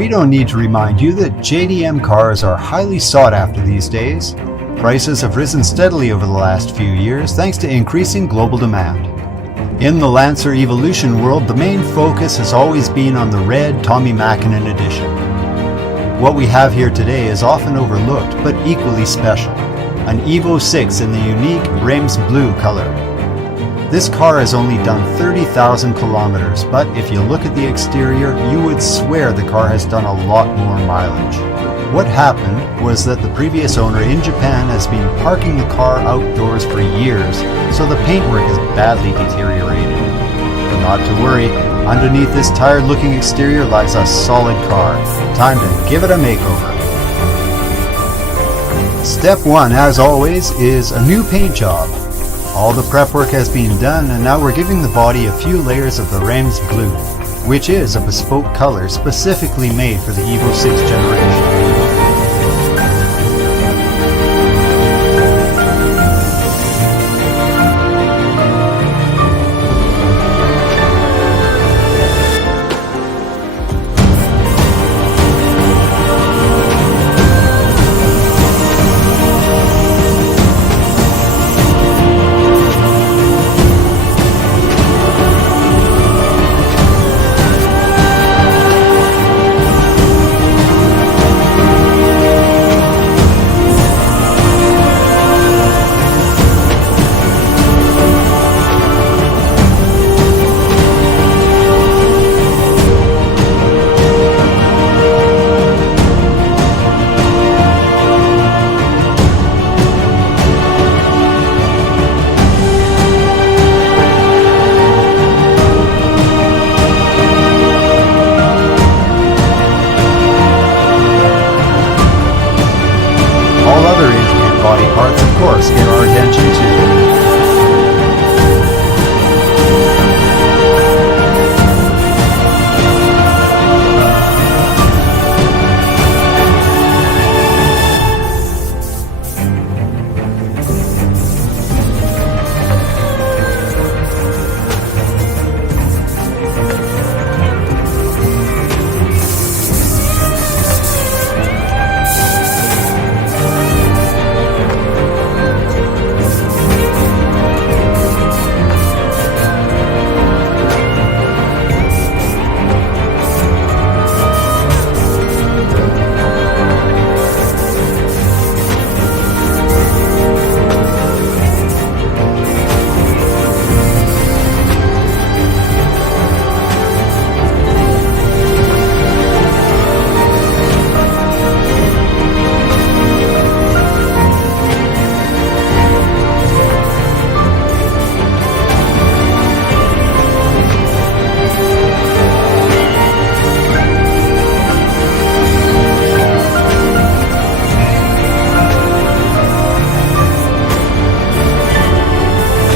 We don't need to remind you that JDM cars are highly sought after these days. Prices have risen steadily over the last few years thanks to increasing global demand. In the Lancer Evolution world, the main focus has always been on the red Tommy Mäkinen edition. What we have here today is often overlooked but equally special, an Evo 6 in the unique Reims Blue color. This car has only done 30,000 kilometers, but if you look at the exterior, you would swear the car has done a lot more mileage. What happened was that the previous owner in Japan has been parking the car outdoors for years, so the paintwork is badly deteriorated. But not to worry, underneath this tired-looking exterior lies a solid car. Time to give it a makeover. Step 1, as always, is a new paint job. All the prep work has been done, and now we're giving the body a few layers of the Reims Blue, which is a bespoke color specifically made for the Evo 6 generation. Get our attention too.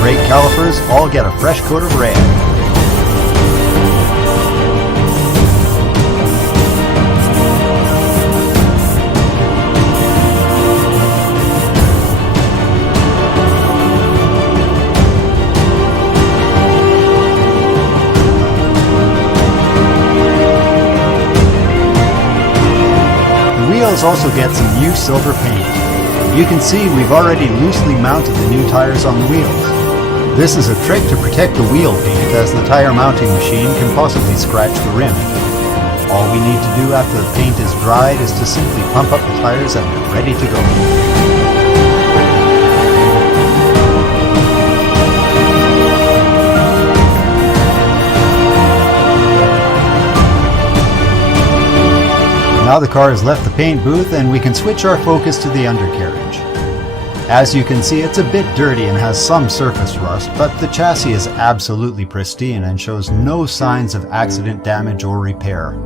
Brake calipers all get a fresh coat of red. The wheels also get some new silver paint. You can see we've already loosely mounted the new tires on the wheels. This is a trick to protect the wheel paint, as the tire mounting machine can possibly scratch the rim. All we need to do after the paint is dried is to simply pump up the tires and they're ready to go. Now the car has left the paint booth and we can switch our focus to the undercarriage. As you can see, it's a bit dirty and has some surface rust, but the chassis is absolutely pristine and shows no signs of accident damage or repair.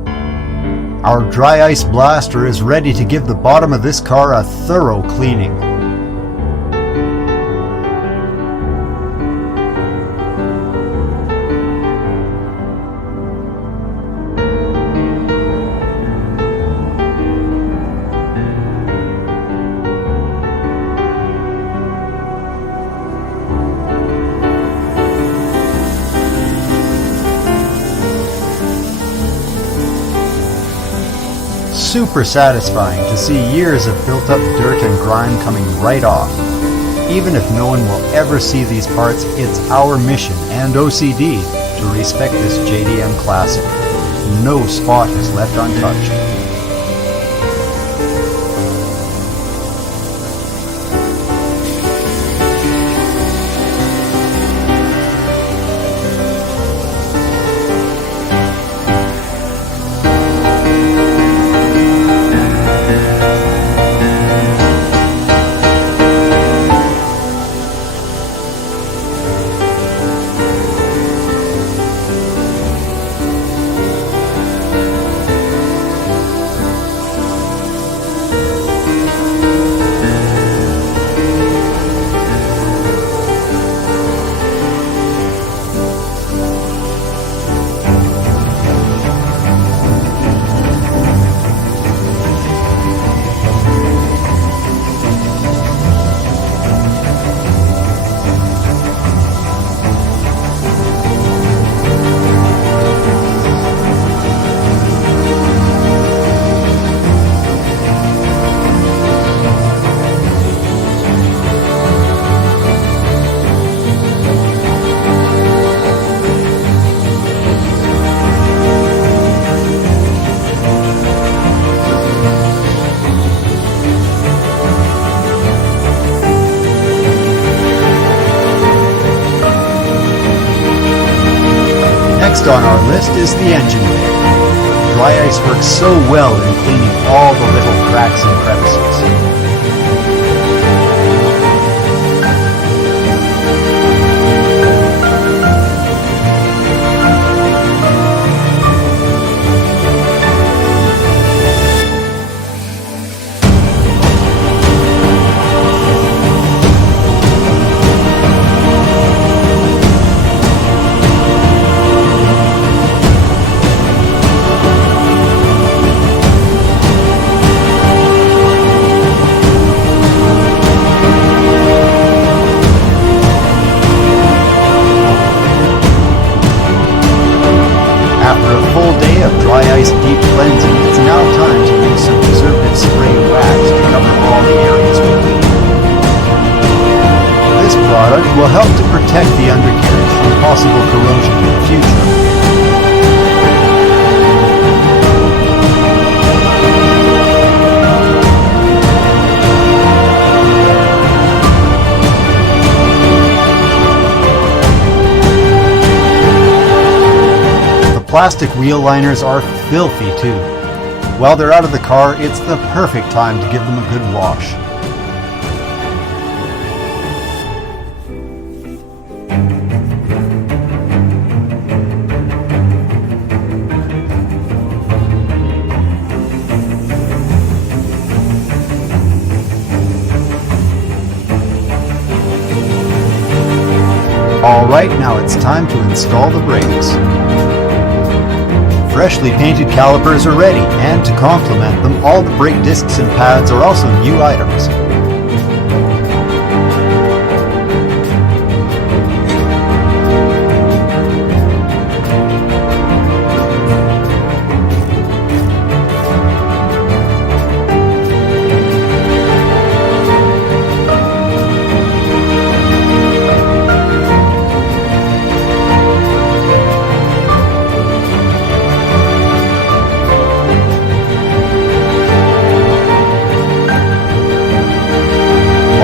Our dry ice blaster is ready to give the bottom of this car a thorough cleaning. super satisfying to see years of built-up dirt and grime coming right off. Even if no one will ever see these parts, it's our mission and OCD to respect this JDM classic. No spot is left untouched. Next on our list is the engine bay. Dry ice works so well in cleaning all the little cracks and crevices. Deep cleansing, it's now time to use some preservative spray wax to cover all the areas we clean. This product will help to protect the undercarriage from possible corrosion in the future. Plastic wheel liners are filthy too. While they're out of the car, it's the perfect time to give them a good wash. Alright, now it's time to install the brakes. Freshly painted calipers are ready, and to complement them, all the brake discs and pads are also new items.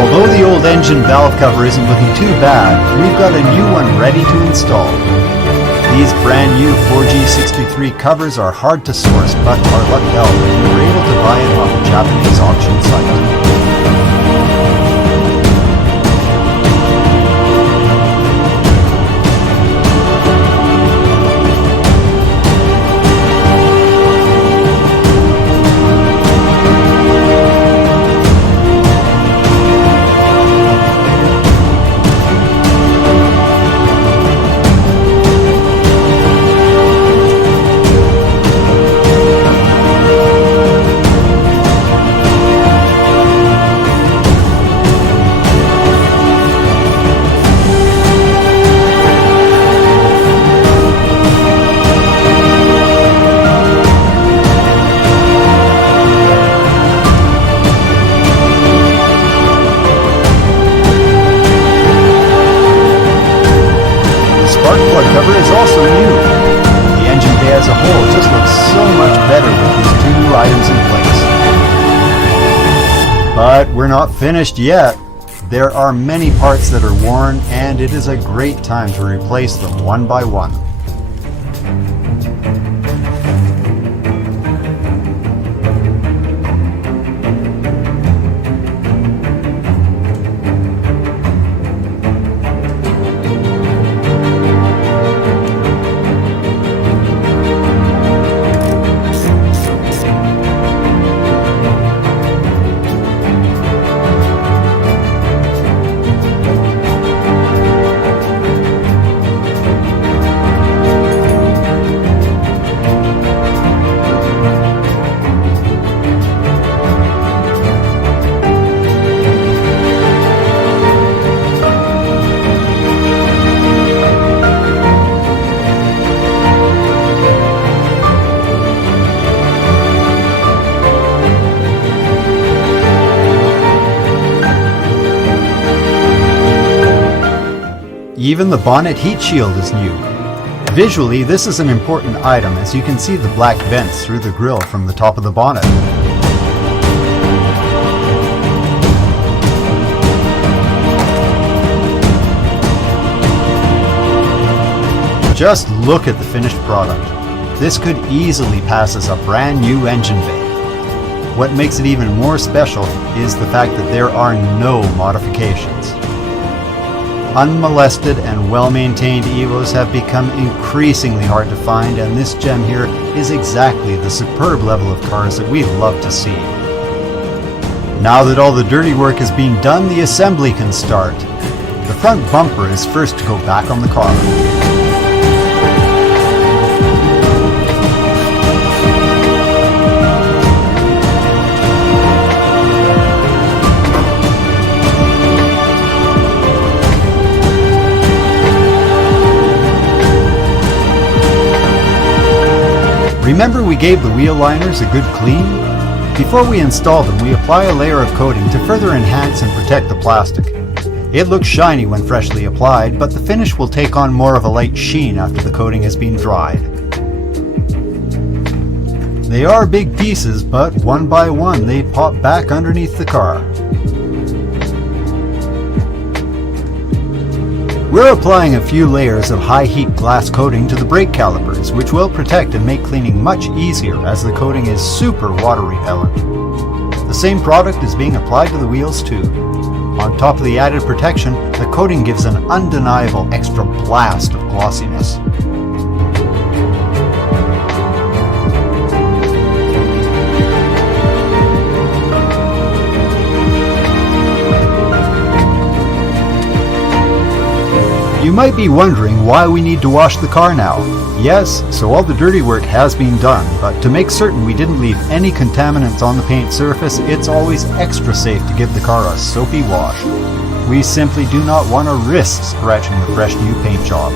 Although the old engine valve cover isn't looking too bad, we've got a new one ready to install. These brand new 4G63 covers are hard to source, but our luck held when we were able to buy it off a Japanese auction site. whole just looks so much better with these two new items in place. But we're not finished yet. There are many parts that are worn, and it is a great time to replace them one by one. Even the bonnet heat shield is new. Visually, this is an important item as you can see the black vents through the grille from the top of the bonnet. Just look at the finished product. This could easily pass as a brand new engine bay. What makes it even more special is the fact that there are no modifications. Unmolested and well-maintained Evos have become increasingly hard to find, and this gem here is exactly the superb level of cars that we love to see. Now that all the dirty work has been done, the assembly can start. The front bumper is first to go back on the car. Remember we gave the wheel liners a good clean? Before we install them, we apply a layer of coating to further enhance and protect the plastic. It looks shiny when freshly applied, but the finish will take on more of a light sheen after the coating has been dried. They are big pieces, but one by one they pop back underneath the car. We're applying a few layers of high heat glass coating to the brake calipers, which will protect and make cleaning much easier as the coating is super water repellent. The same product is being applied to the wheels too. On top of the added protection, the coating gives an undeniable extra blast of glossiness. You might be wondering why we need to wash the car now. Yes, so all the dirty work has been done, but to make certain we didn't leave any contaminants on the paint surface, it's always extra safe to give the car a soapy wash. We simply do not want to risk scratching the fresh new paint job.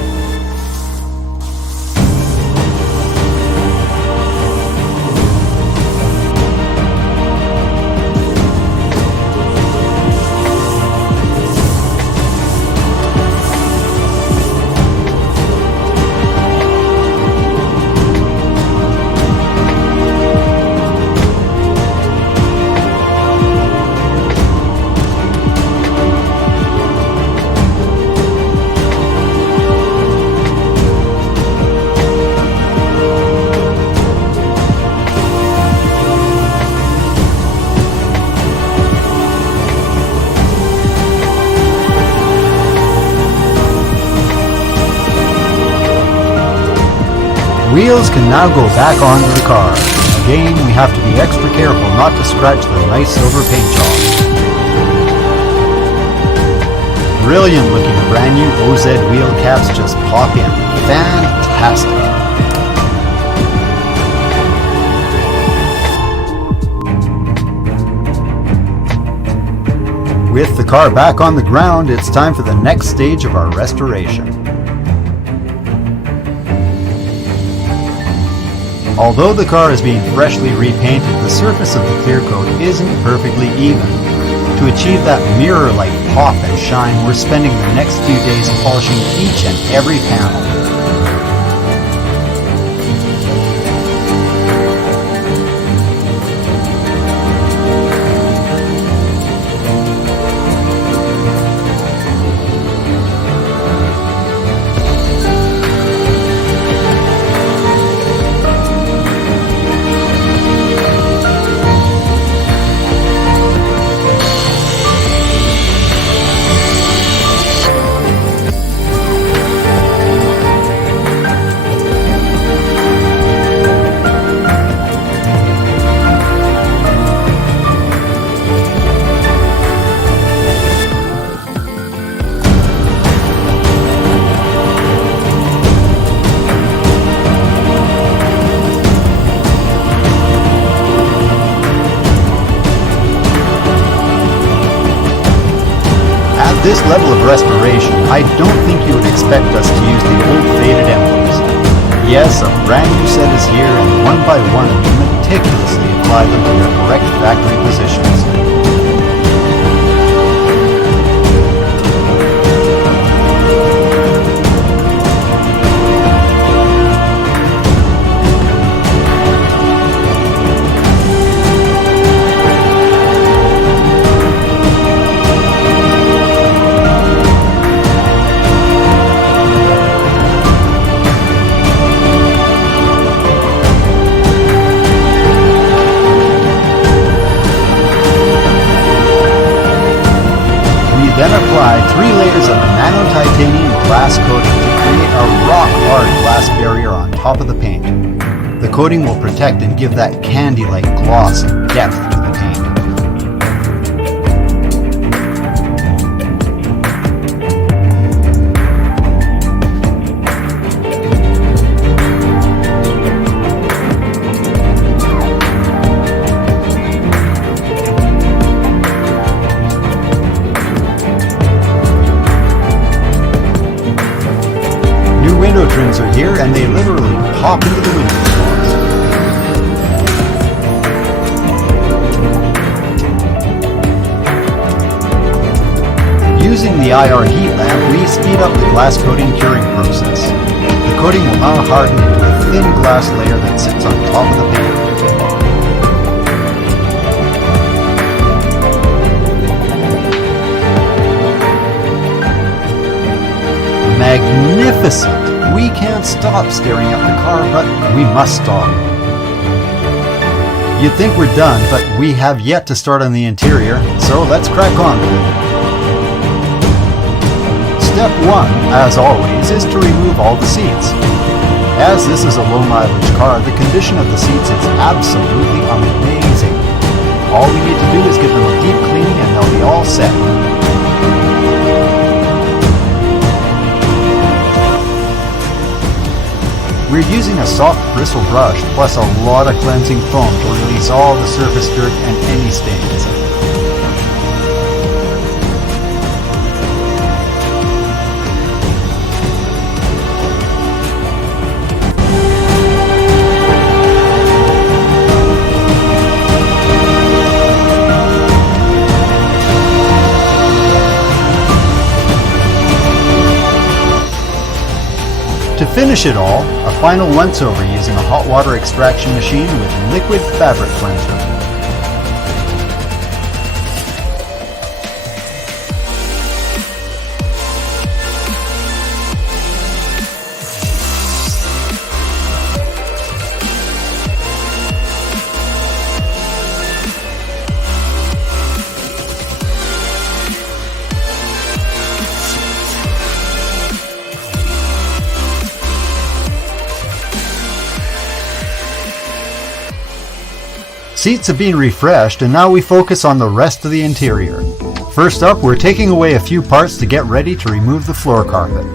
Wheels can now go back onto the car. Again, we have to be extra careful not to scratch the nice silver paint job. Brilliant looking brand new OZ wheel caps just pop in. Fantastic! With the car back on the ground, it's time for the next stage of our restoration. Although the car is being freshly repainted, the surface of the clear coat isn't perfectly even. To achieve that mirror-like pop and shine, we're spending the next few days polishing each and every panel. this level of restoration, I don't think you would expect us to use the old faded emblems. Yes, a brand new set is here, and one by one we meticulously apply them to their correct factory positions. Then apply 3 layers of nano-titanium glass coating to create a rock-hard glass barrier on top of the paint. The coating will protect and give that candy-like gloss and depth to the paint. Window trims are here, and they literally pop into the window spots. Using the IR heat lamp, we speed up the glass coating curing process. The coating will now harden into a thin glass layer that sits on top of the paint. Magnificent! We can't stop staring at the car, but we must stop. You'd think we're done, but we have yet to start on the interior, so let's crack on with it. Step 1, as always, is to remove all the seats. As this is a low mileage car, the condition of the seats is absolutely amazing. All we need to do is give them a deep cleaning and they'll be all set. We're using a soft bristle brush plus a lot of cleansing foam to release all the surface dirt and any stains. To finish it all, a final once-over using a hot water extraction machine with liquid fabric cleanser. Seats have been refreshed, and now we focus on the rest of the interior. First up, we're taking away a few parts to get ready to remove the floor carpet.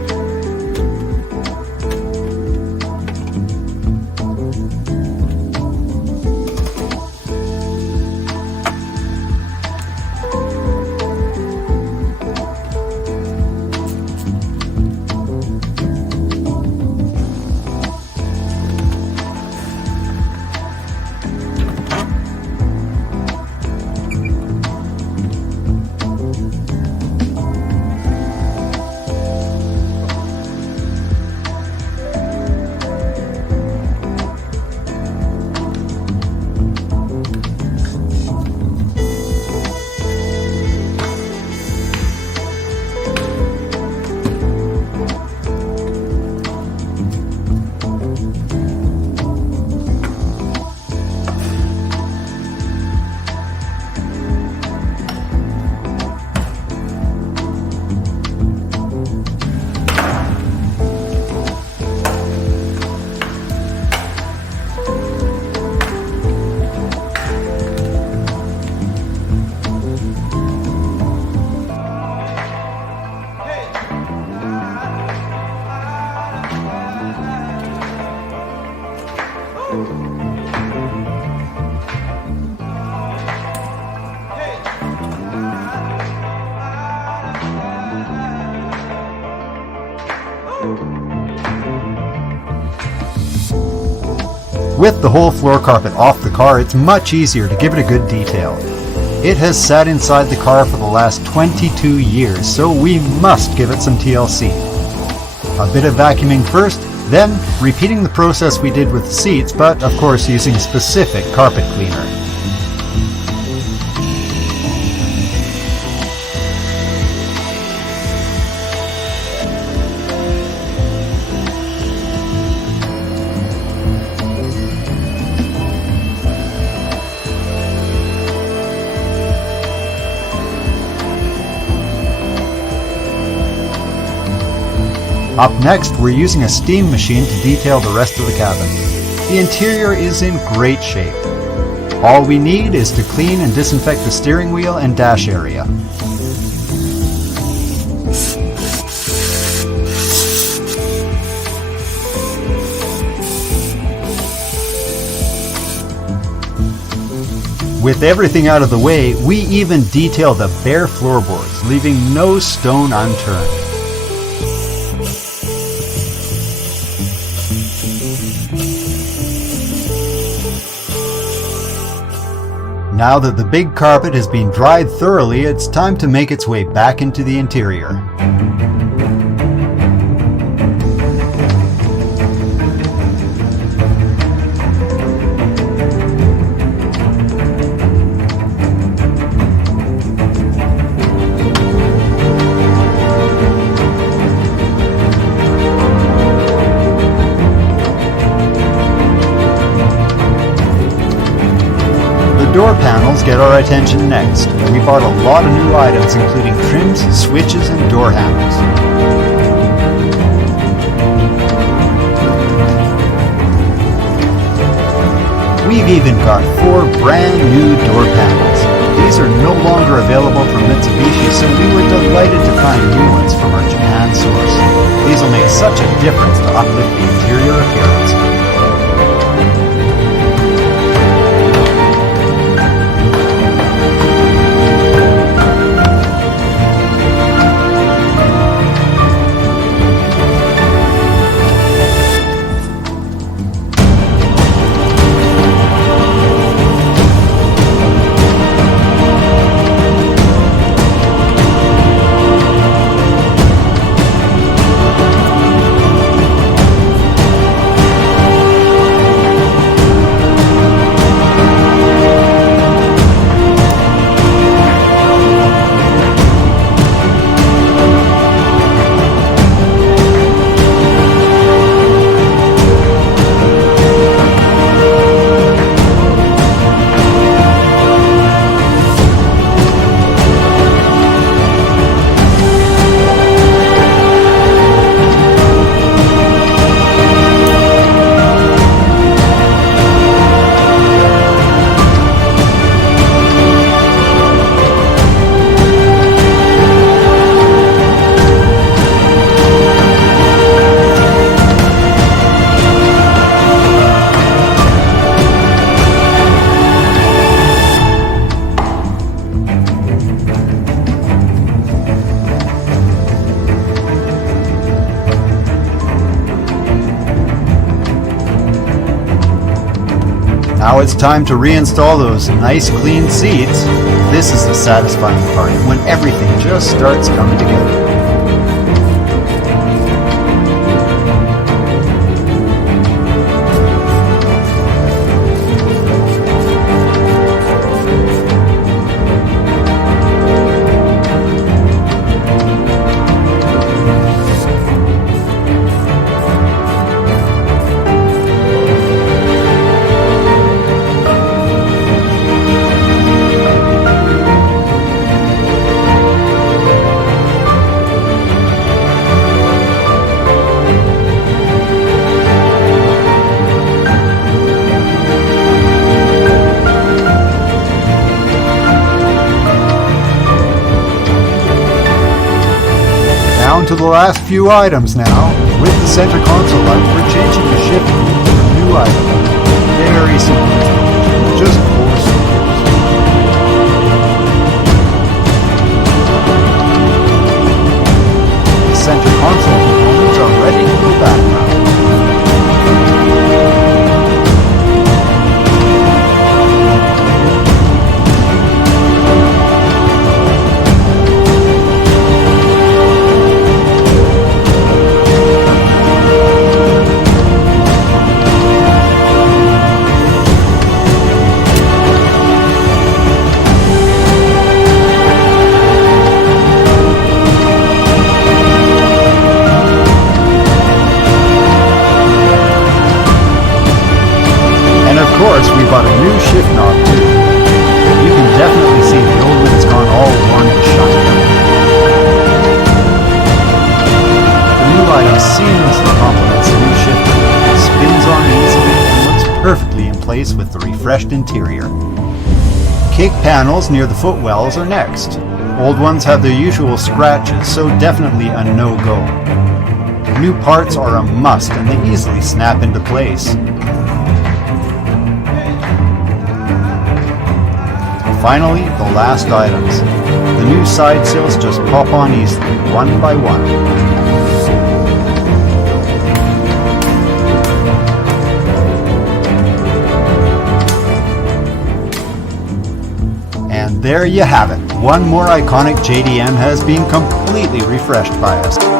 With the whole floor carpet off the car, it's much easier to give it a good detail. It has sat inside the car for the last 22 years, so we must give it some TLC. A bit of vacuuming first, then repeating the process we did with the seats, but of course using specific carpet cleaner. Up next, we're using a steam machine to detail the rest of the cabin. The interior is in great shape. All we need is to clean and disinfect the steering wheel and dash area. With everything out of the way, we even detail the bare floorboards, leaving no stone unturned. Now that the big carpet has been dried thoroughly, it's time to make its way back into the interior. Door panels get our attention next. We bought a lot of new items including trims, switches, and door handles. We've even got 4 brand new door panels. These are no longer available from Mitsubishi, so we were delighted to find new ones from our Japan source. These will make such a difference to uplift the interior appearance. Now it's time to reinstall those nice clean seats. This is the satisfying part, when everything just starts coming together. Down to the last few items now. With the center console out, we're changing the shift to a new item. Very simple. Just 4 switches. The center console components are ready to go back now. course, we bought a new shift knob too. You can definitely see the old one has gone all worn and shiny. The new item seamlessly complements the new shifter, spins on easily, and looks perfectly in place with the refreshed interior. Cake panels near the footwells are next. Old ones have their usual scratches, so definitely a no-go. New parts are a must and they easily snap into place. Finally, the last items. The new side sills just pop on easily, one by one. And there you have it. One more iconic JDM has been completely refreshed by us.